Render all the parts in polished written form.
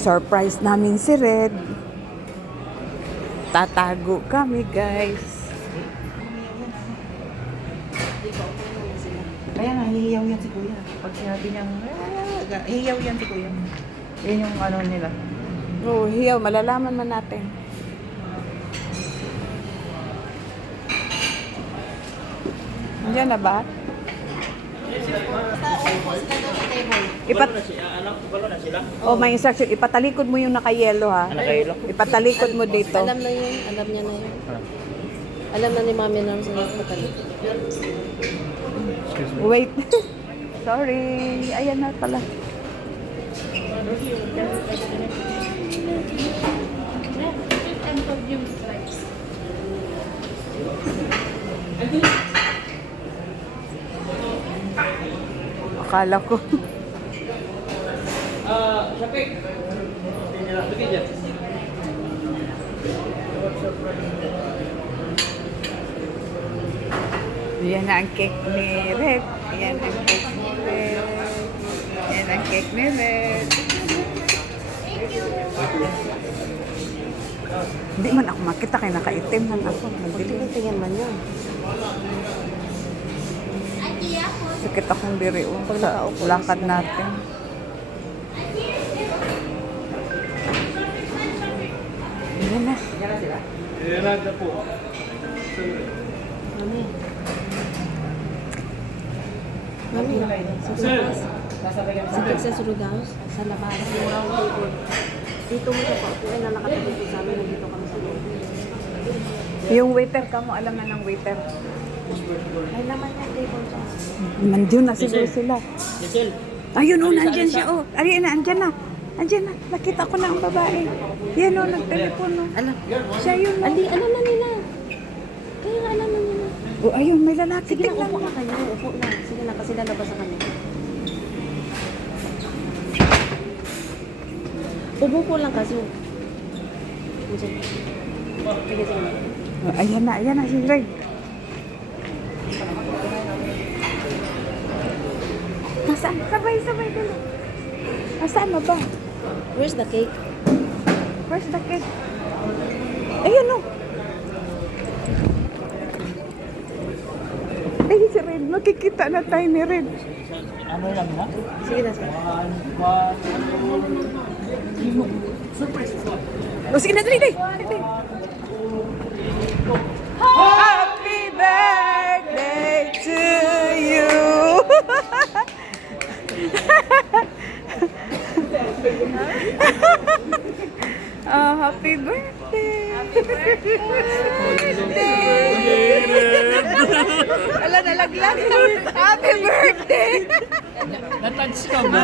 Surprise namin si Red. Tatago kami, guys. Kaya nga, hihiyaw yan si Kuya. Pag sinabi niyang, hihiyaw yan si Kuya. Yan yung ano nila. Oh, hiyaw. Malalaman man natin. Andiyan na ba? Oh, may instruction. Ipatalikod mo yung naka-yellow, ha? Naka-yellow? Ipatalikod mo dito. Alam na yun. Alam niya na yun. Alam na ni Mami na sa patalit. Wait. Sorry. Ayan na pala. Akala ko. Syapik. Sige dyan. Yan na ang cake ni Red. Yan ang cake ni Red. Yan ang cake ni Red. Hindi man ako makita kaya nakaitim man ako. Madilim. Tingnan man yun. Sakit akong diri sa lakad natin. Yan na. Ilan na po. Mami. Mami. Sir. Sa Texas House, sa labas, yung round table. Dito mo sa paupuin na nakatabi ko sa amin, nandito kami sa loob. Yung waiter ka mo, alam na ng waiter. Ay naman yung table siya. Nandiyon na siguro sila. Giselle. Ayun, oh, nandyan siya, oh. Ayun na, andyan na. Andyan na. Nakita ko na ang babae. Yan, oh, nagtelepono. Alam. Siya yun, oh. Ali, alam na nila. Kaya nga alam na nila. Oh, ayun, may lalaki. Sige na, Tingnan upo mo. ka kayo. Upo na. Sige na, kasi lalabas na kami. Upo lang kasi. Sige, sige na. Oh, ayan na si Ray. Nasaan? Sabay ka lang. Nasaan na ba? Where's the cake? Where's the cake? Ayun, oh. Ay, si Red. Makikita na tayo ni Red. Ano lang ha? Sige na, sige. Oh, sige na, dali. Happy birthday to you. Oh, happy birthday. Happy birthday. Ala, nalaglag. Happy birthday. Natouch ka ba?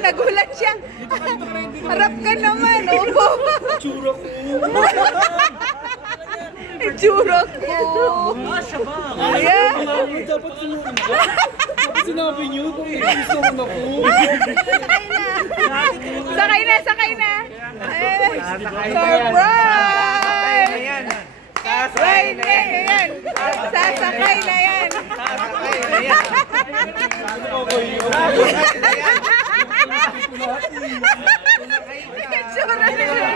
Nagulat siya. Harap ka naman. Opo. Tsura ko. Itsura ko. Ah, siya ba? Ayan. Dapat sinabi niyo. Dapat sinabi niyo kung gusto mo na po. Sakay na. Surprise! Ayan. Right, ayan. Sasakay na yan. Itsura nila.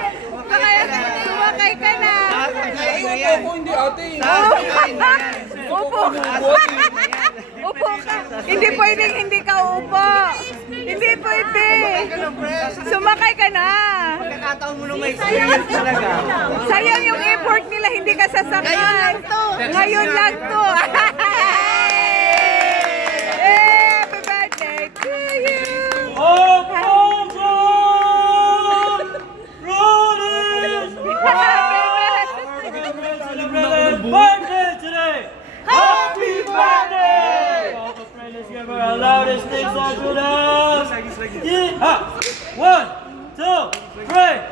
Sumakay ka na. Hindi ate. Upo. Upo ka. Hindi pwedeng hindi ka upo. Hindi pwede. Sumakay ka na. Pagkakataon mo nung may experience talaga. Sayang yung effort nila, hindi ka sasakay. Ngayon lang to. Happy birthday to you. Birthday today! Happy birthday! All the friends, let's give her our loudest things out to us. Yeah! 1, 2, 3.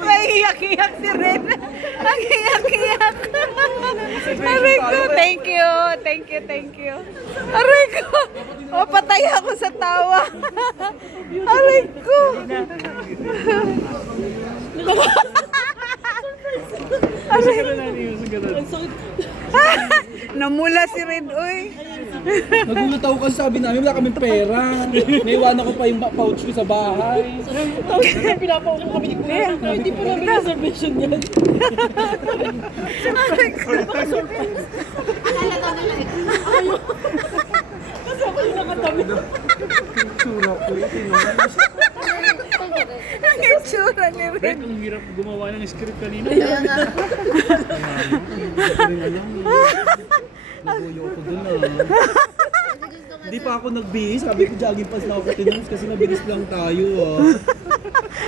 May iyak-iyak si Ren. Ang iyak-iyak. Aray ko, thank you. Aray ko. O, patay ako sa tawa. Aray ko. Namula si Red, uy. Nagulat ako kasi sabi namin wala kaming pera. Naiwanan ko pa yung pouch ko sa bahay. Pinapaulo kami ni Kuya. Hindi po namin reservation yan. Kasi ako yung nakatabi. Tsura ko eh. Ang itsura ni Red. Ang hirap gumawa ng script kanina. Naguyo ako dun Hindi pa ako nagbihis. Sabi ko jogging pass na ako tinus kasi nabilis lang tayo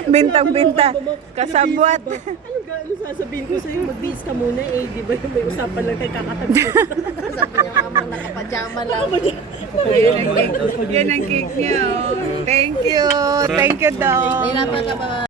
Bintang-binta. Kasabwat. Ano sasabihin ko sa'yo? Mag-bis ka muna eh. Di ba yung may usapan lang kay kakatabi ko? Sabi niya mama, nakapajama lang. Yan ang cake niya. Oh. Thank you. Thank you, Dong. Nahirapan ka ba